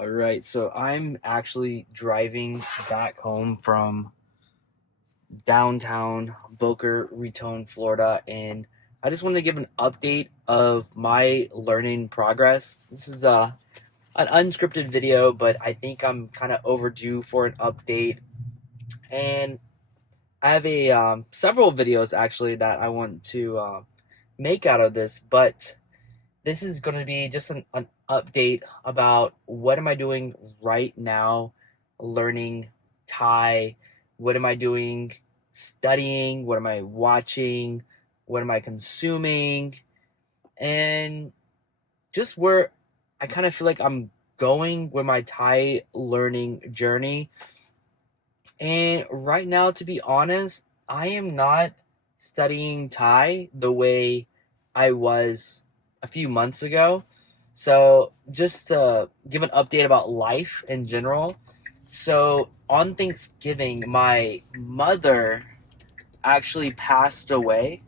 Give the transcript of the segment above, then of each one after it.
All right, so I'm actually driving back home from downtown Boca Raton, Florida, and I just wanted to give an update of my learning progress. This is an unscripted video, but I think I'm kind of overdue for an update, and I have a several videos actually that I want to make out of this, but this is going to be just an update about what am I doing right now learning Thai, what am I doing studying, what am I watching, what am I consuming, and just where I kind of feel like I'm going with my Thai learning journey. And right now, to be honest, I am not studying Thai the way I was a few months ago. So, just to give an update about life in general. So, on Thanksgiving, my mother actually passed away,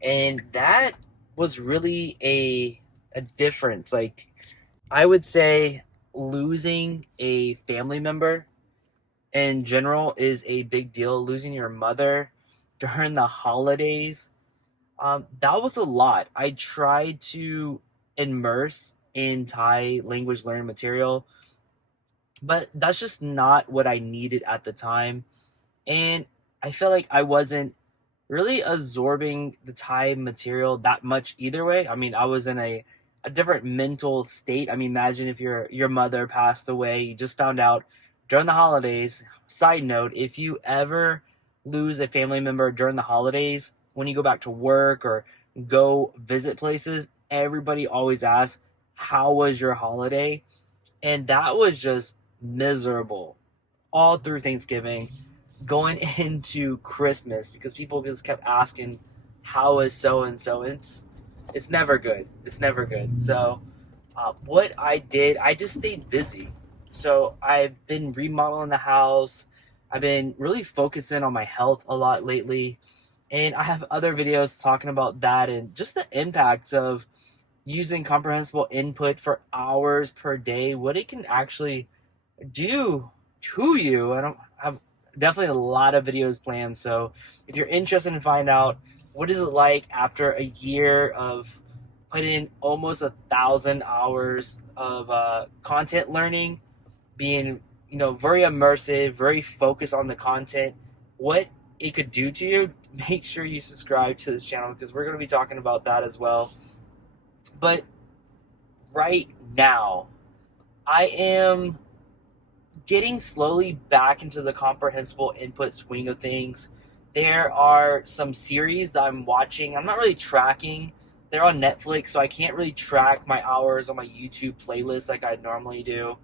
and that was really a difference. Like, I would say losing a family member in general is a big deal. Losing your mother during the holidays, that was a lot. I tried to immerse in Thai language learning material, but that's just not what I needed at the time. And I feel like I wasn't really absorbing the Thai material that much either way. I mean, I was in a different mental state. I mean, imagine if your mother passed away, you just found out during the holidays. Side note, if you ever lose a family member during the holidays, when you go back to work or go visit places, everybody always asks, "How was your holiday?" And that was just miserable all through Thanksgiving, going into Christmas, because people just kept asking, "How is so and so?" It's never good. It's never good. So, what I did, I just stayed busy. So I've been remodeling the house. I've been really focusing on my health a lot lately, and I have other videos talking about that and just the impacts of using comprehensible input for hours per day, what it can actually do to you. I don't have definitely a lot of videos planned. So if you're interested in find out what is it like after a year of putting in almost 1,000 hours of content learning, being very immersive, very focused on the content, what it could do to you, make sure you subscribe to this channel because we're going to be talking about that as well. But right now, I am getting slowly back into the comprehensible input swing of things. There are some series that I'm watching. I'm not really tracking. They're on Netflix, so I can't really track my hours on my YouTube playlist like I normally do.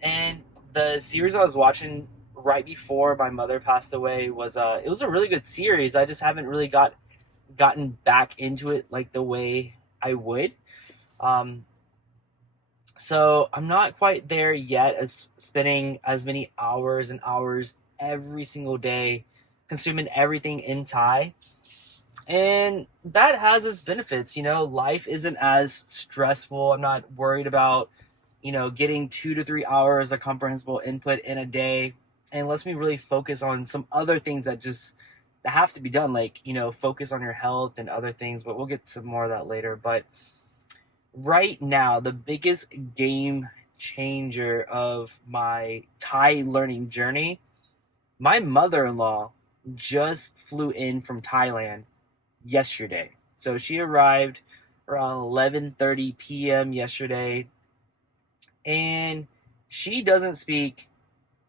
And the series I was watching right before my mother passed away was it was a really good series. I just haven't really gotten back into it like the way I would. Um, so I'm not quite there yet as spending as many hours and hours every single day consuming everything in Thai. And that has its benefits. Life isn't as stressful. I'm not worried about, getting 2 to 3 hours of comprehensible input in a day. And lets me really focus on some other things that have to be done, like, focus on your health and other things. But we'll get to more of that later. But right now, the biggest game changer of my Thai learning journey, my mother-in-law just flew in from Thailand yesterday. So she arrived around 11:30 p.m. yesterday, and she doesn't speak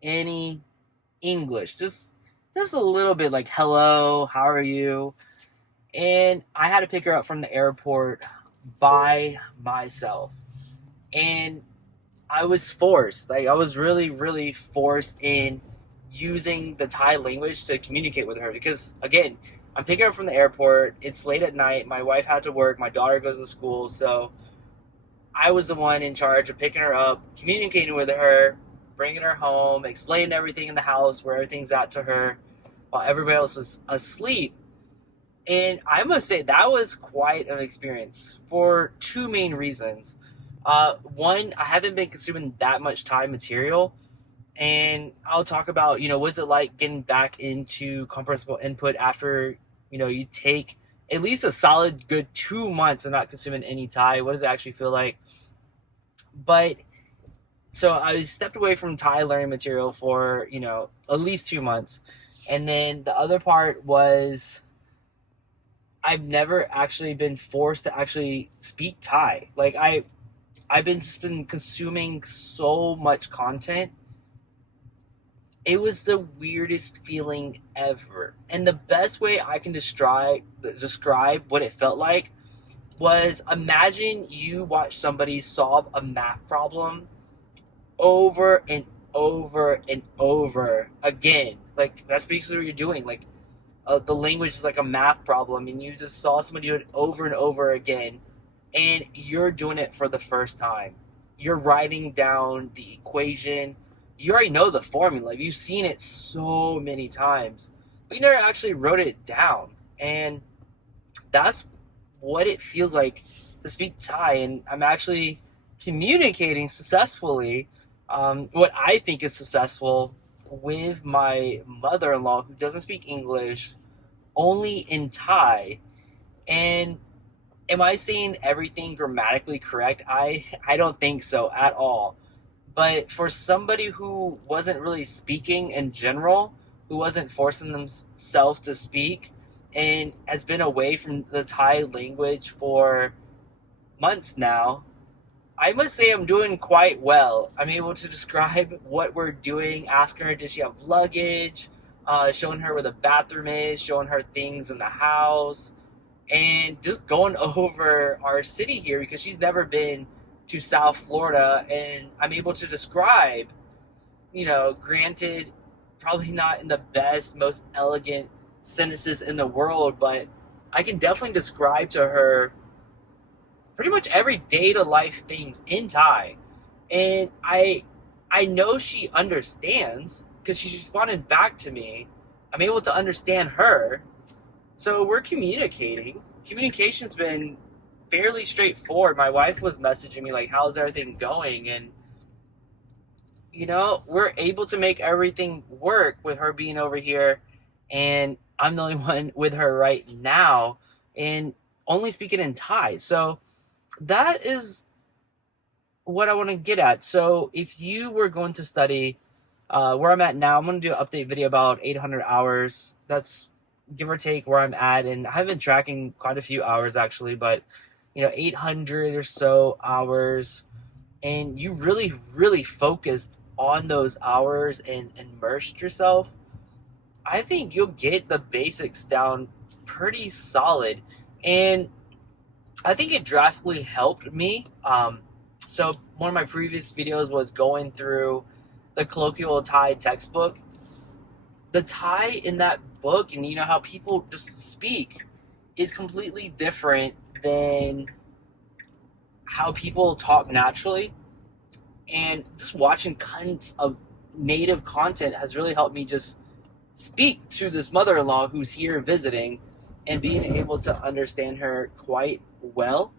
any English. Just a little bit, like hello, how are you? And I had to pick her up from the airport by myself. And I was forced. Like, I was really, really forced in using the Thai language to communicate with her because, again, I'm picking her up from the airport. It's late at night. My wife had to work. My daughter goes to school. So I was the one in charge of picking her up, communicating with her, bringing her home, explaining everything in the house, where everything's at to her, while everybody else was asleep. And I must say that was quite an experience for two main reasons. One, I haven't been consuming that much Thai material, and I'll talk about, what's it like getting back into comprehensible input after, you take at least a solid good 2 months of not consuming any Thai. What does it actually feel like? But so I stepped away from Thai learning material for, at least 2 months. And then the other part was I've never actually been forced to actually speak Thai. Like I've been just been consuming so much content. It was the weirdest feeling ever. And the best way I can describe what it felt like was, imagine you watch somebody solve a math problem over and over and over again. Like, that's basically what you're doing. Like, the language is like a math problem, and you just saw somebody do it over and over again, and you're doing it for the first time. You're writing down the equation. You already know the formula. You've seen it so many times, but you never actually wrote it down. And that's what it feels like to speak Thai. And I'm actually communicating successfully, what I think is successful, with my mother-in-law, who doesn't speak English, only in Thai. And am I saying everything grammatically correct? I don't think so at all. But for somebody who wasn't really speaking in general, who wasn't forcing themselves to speak, and has been away from the Thai language for months now, I must say I'm doing quite well. I'm able to describe what we're doing, asking her, does she have luggage, showing her where the bathroom is, showing her things in the house, and just going over our city here, because she's never been to South Florida. And I'm able to describe, granted, probably not in the best, most elegant sentences in the world, but I can definitely describe to her pretty much every day to life things in Thai. And I know she understands because she's responding back to me. I'm able to understand her. So we're communicating. Communication's been fairly straightforward. My wife was messaging me like, how's everything going? And we're able to make everything work with her being over here, and I'm the only one with her right now, and only speaking in Thai. So that is what I want to get at. So if you were going to study where I'm at now, I'm going to do an update video about 800 hours. That's give or take where I'm at, and I've been tracking quite a few hours actually, but 800 or so hours, and you really, really focused on those hours and immersed yourself, I think you'll get the basics down pretty solid. And I think it drastically helped me. So one of my previous videos was going through the colloquial Thai textbook. The Thai in that book, and how people just speak, is completely different than how people talk naturally. And just watching tons of native content has really helped me just speak to this mother-in-law who's here visiting, and being able to understand her quite well.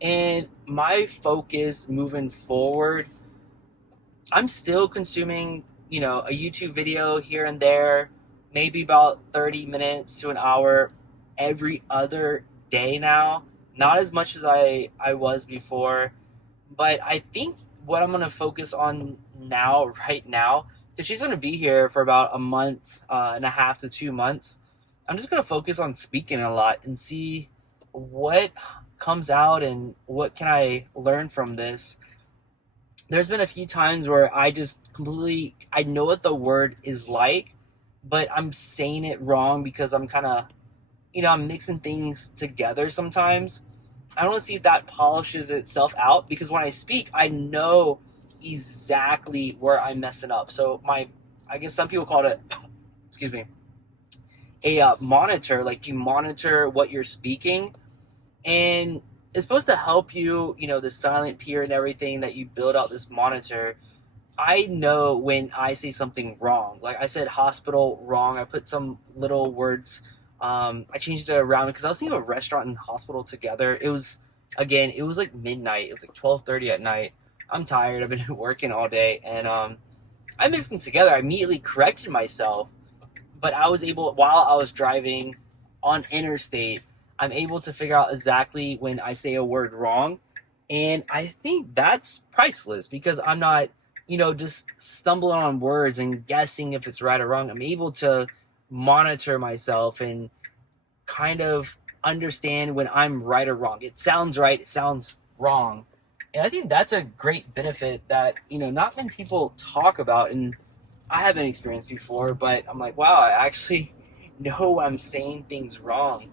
And my focus moving forward, I'm still consuming, a YouTube video here and there, maybe about 30 minutes to an hour every other day now. Not as much as I was before, but I think what I'm going to focus on right now, because she's going to be here for about a month and a half to 2 months, I'm just going to focus on speaking a lot and see what comes out and what can I learn from this. There's been a few times where I know what the word is like, but I'm saying it wrong because I'm kind of, I'm mixing things together sometimes. I want to see if that polishes itself out, because when I speak, I know exactly where I'm messing up. So I guess some people call it, excuse me, a monitor. Like, you monitor what you're speaking, and it's supposed to help you, the silent period and everything, that you build out this monitor. I know when I say something wrong. Like, I said hospital wrong. I put some little words. I changed it around because I was thinking of restaurant and hospital together. It was again, it was like midnight. It was like 12:30 at night. I'm tired. I've been working all day, and I mixed them together. I immediately corrected myself, but I was able, while I was driving on interstate, I'm able to figure out exactly when I say a word wrong. And I think that's priceless because I'm not, just stumbling on words and guessing if it's right or wrong. I'm able to monitor myself and kind of understand when I'm right or wrong. It sounds right, it sounds wrong. And I think that's a great benefit that, not many people talk about. And I haven't experienced before, but I'm like, wow, I actually know I'm saying things wrong.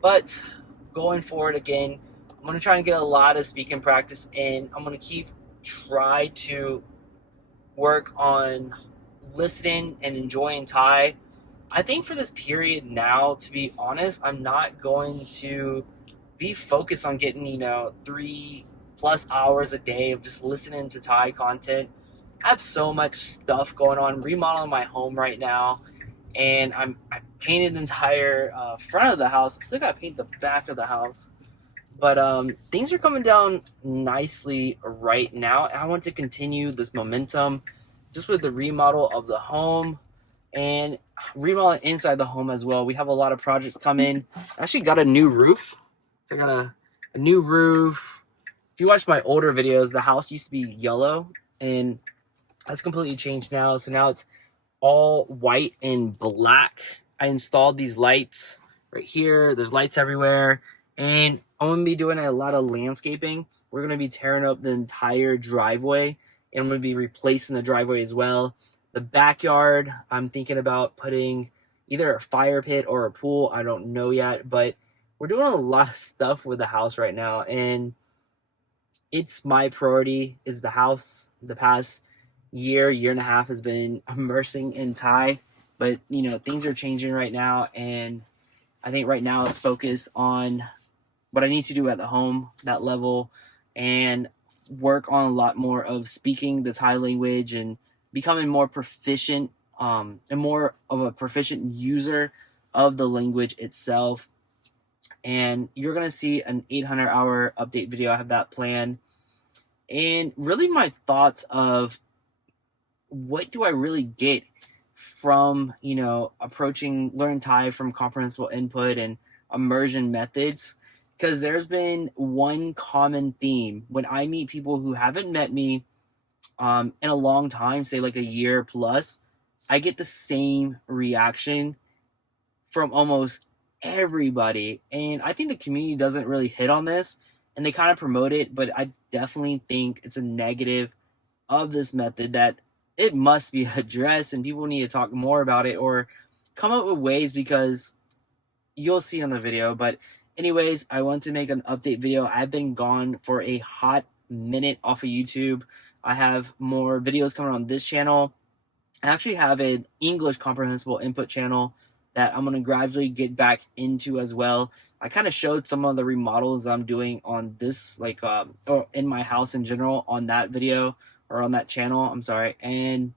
But going forward again, I'm going to try and get a lot of speaking practice in. I'm going to try to work on listening and enjoying Thai. I think for this period now, to be honest, I'm not going to be focused on getting, 3+ hours a day of just listening to Thai content. I have so much stuff going on. I'm remodeling my home right now, and I painted the entire front of the house. I still got to paint the back of the house, but things are coming down nicely right now. I want to continue this momentum, just with the remodel of the home and remodeling inside the home as well. We have a lot of projects coming. I actually got a new roof. I got a new roof. If you watch my older videos, the house used to be yellow, and that's completely changed now. So now it's all white and black. I installed these lights right here. There's lights everywhere. And I'm going to be doing a lot of landscaping. We're going to be tearing up the entire driveway, and I'm going to be replacing the driveway as well. The backyard, I'm thinking about putting either a fire pit or a pool. I don't know yet, but we're doing a lot of stuff with the house right now. And it's my priority is the house. The past year and a half has been immersing in Thai, but things are changing right now, and I think right now it's focused on what I need to do at the home, that level, and work on a lot more of speaking the Thai language and becoming more proficient, and more of a proficient user of the language itself. And you're gonna see an 800-hour update video. I have that planned, and really my thoughts of what do I really get from, approaching learn Thai from comprehensible input and immersion methods. Because there's been one common theme when I meet people who haven't met me in a long time, say like a year plus, I get the same reaction from almost everybody. And I think the community doesn't really hit on this, and they kind of promote it, but I definitely think it's a negative of this method that it must be addressed, and people need to talk more about it or come up with ways, because you'll see on the video. But anyways, I want to make an update video. I've been gone for a hot minute off of YouTube. I have more videos coming on this channel. I actually have an English comprehensible input channel that I'm going to gradually get back into as well. I kind of showed some of the remodels I'm doing on this, or in my house in general, on that video, or on that channel, I'm sorry. And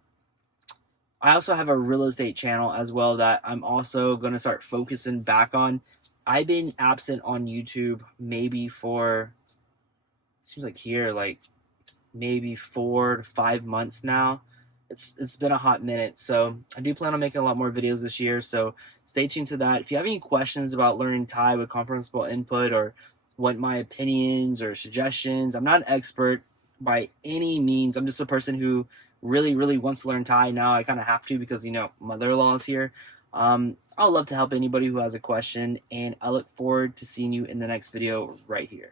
I also have a real estate channel as well that I'm also going to start focusing back on. I've been absent on YouTube maybe for, seems like here, like maybe 4 to 5 months now. It's been a hot minute, so I do plan on making a lot more videos this year, so stay tuned to that. If you have any questions about learning Thai with comprehensible input, or want my opinions or suggestions, I'm not an expert by any means. I'm just a person who really, really wants to learn Thai. Now I kind of have to because, mother-in-law is here. I'd love to help anybody who has a question, and I look forward to seeing you in the next video right here.